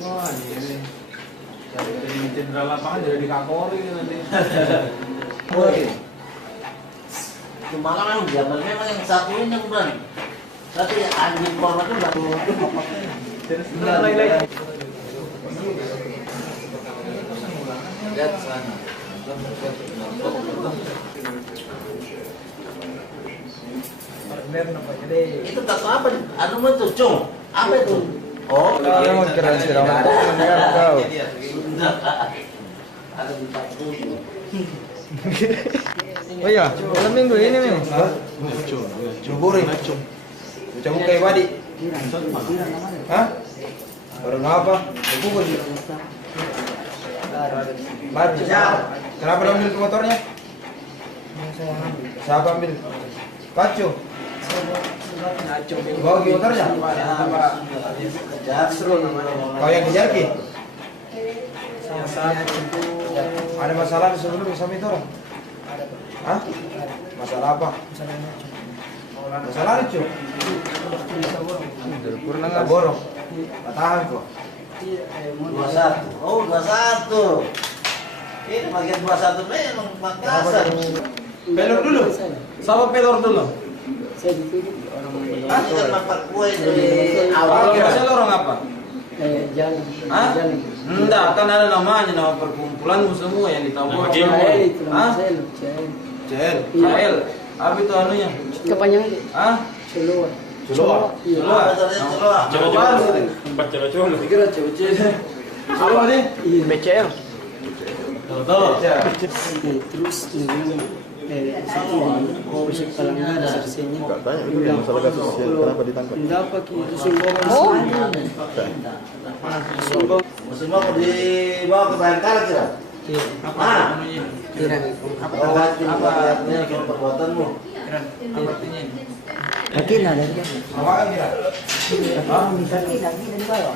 Wah, ini jadi jenderal lapangan jadi di Kapolri nanti. Cuma kan zaman memang yang satu ini yang berani. Tapi anjing korban itu nggak Lagi. lihat sana. Itu tato apa? Anu itu cung. Apa itu? Oh, Dia mau kira siraman kau. Ada di tato. Oh iya, malam minggu ini nih. Cuburi. Coba kayak wadi. Hah? Orang apa? Bubur. Baru. Kenapa lo ambil ke motornya? Siapa ambil? Kacu. Bawa ke motornya? Kau yang kejar Ki? Ada masalah sebelum sama itu orang? Hah? Masalah apa? Masalah lucu. Purna Nggak borong. Nggak tahan kok. 21. Oh, 21. Ini bagian 21 memang Makassar. Pelor dulu. Sama pelor dulu. Saya dituduh orang Ah, kan makan kue di awal. Kira orang apa? jalan. Hah? Jalan. Enggak, kan ada namanya, nama perkumpulanmu semua yang ditabur. Cael itu Hah? nama saya, Cael. Cel. Kael. Apa itu anunya? Kepanjangan Hah? Celuar. Celuar. Iya. Apa betulnya celuar? Coba-coba. Dikira cewek-cewek. Apa nih? Iya. BCL. Tahu. Terus ini situ di Polsek Palangga ada saksinya. Tanya dulu masalah kasusnya kenapa ditangkap. Dapat itu sumbangan sumbangan. Musim mau dibawa ke Bayangkara kira? Iya. Apa anunya? Kira Oh, apa kalau perbuatanmu? Apa artinya? Yakin ada kan? Apa kan kira?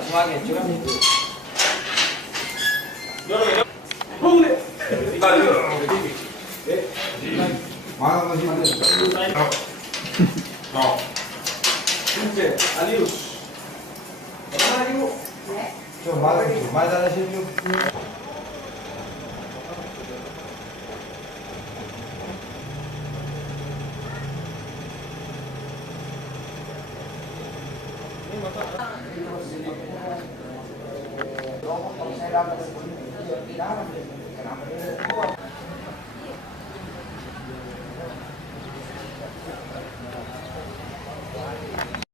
Sebagai curang. Mana masih ada? Alius. Coba lagi. Mana ada situ? Kenapa dia